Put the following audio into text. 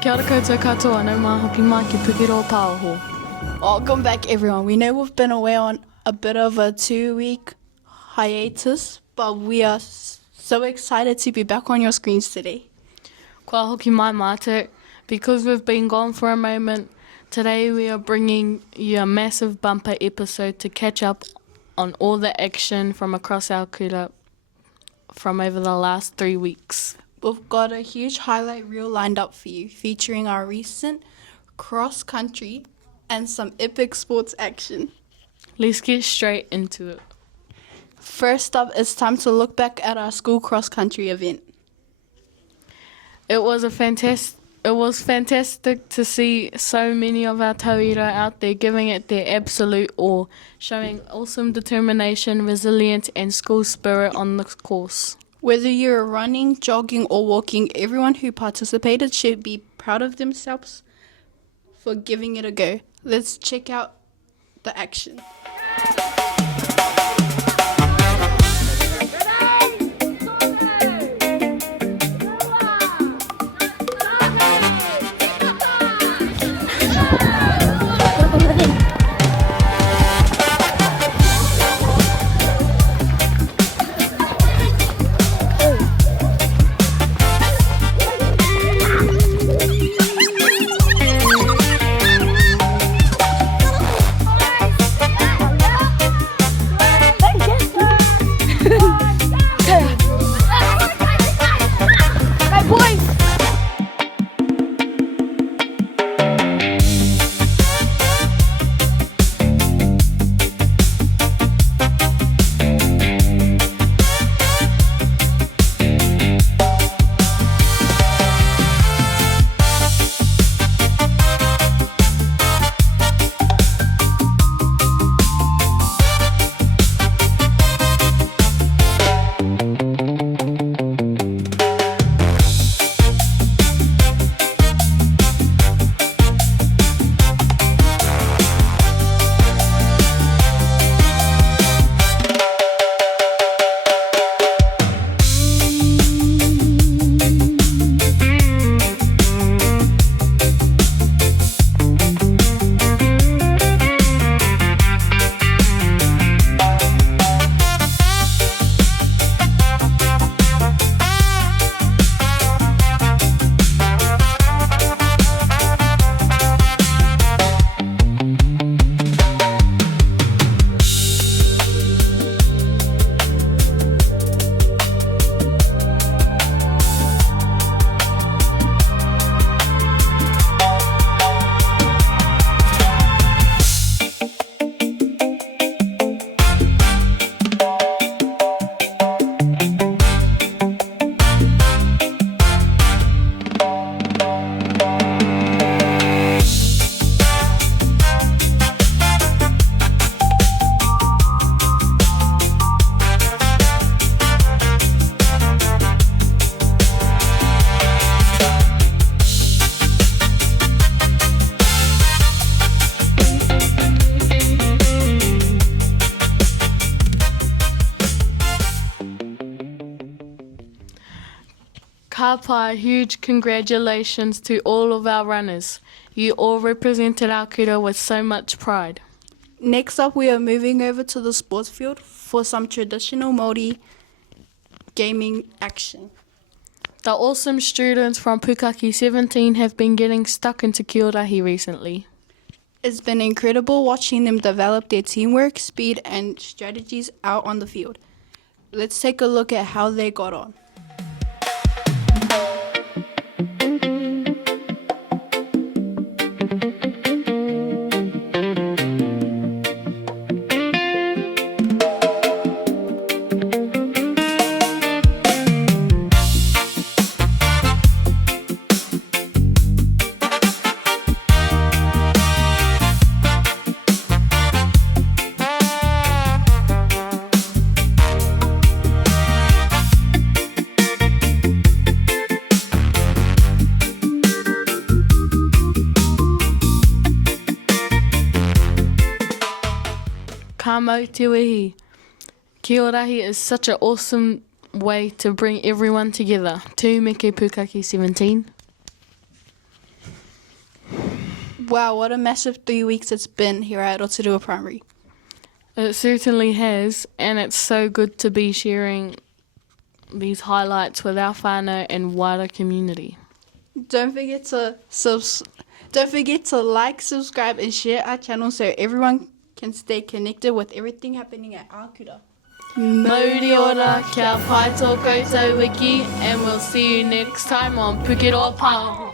Kia ora koutou katoa, no mā hoki mai ki Pukero Pāoho. Welcome back, everyone. We know we've been away on a bit of a 2-week hiatus, but we are so excited to be back on your screens today. Kua hoki mai mātou. Because we've been gone for a moment, today we are bringing you a massive bumper episode to catch up on all the action from across our kura from over the last 3 weeks. We've got a huge highlight reel lined up for you, featuring our recent cross-country and some epic sports action. Let's get straight into it. First up, it's time to look back at our school cross-country event. It was fantastic to see so many of our tauira out there giving it their absolute all, showing awesome determination, resilience and school spirit on the course. Whether you're running, jogging or walking, everyone who participated should be proud of themselves for giving it a go. Let's check out the action. Ka pai, huge congratulations to all of our runners. You all represented our kura with so much pride. Next up, we are moving over to the sports field for some traditional Māori gaming action. The awesome students from Pukaki 17 have been getting stuck into kiorahi recently. It's been incredible watching them develop their teamwork, speed and strategies out on the field. Let's take a look at how they got on. Ka mau te wehi. Kiorahi is such an awesome way to bring everyone together. Tū me ke Pukaki 17. Wow, what a massive 3 weeks it's been here at Rotorua Primary. It certainly has, and it's so good to be sharing these highlights with our whānau and wider community. Don't forget to like, subscribe, and share our channel so everyone can stay connected with everything happening at our kura. Mauri ora, kia pai tō koutou wiki, and we'll see you next time on Pukeroa Pāho.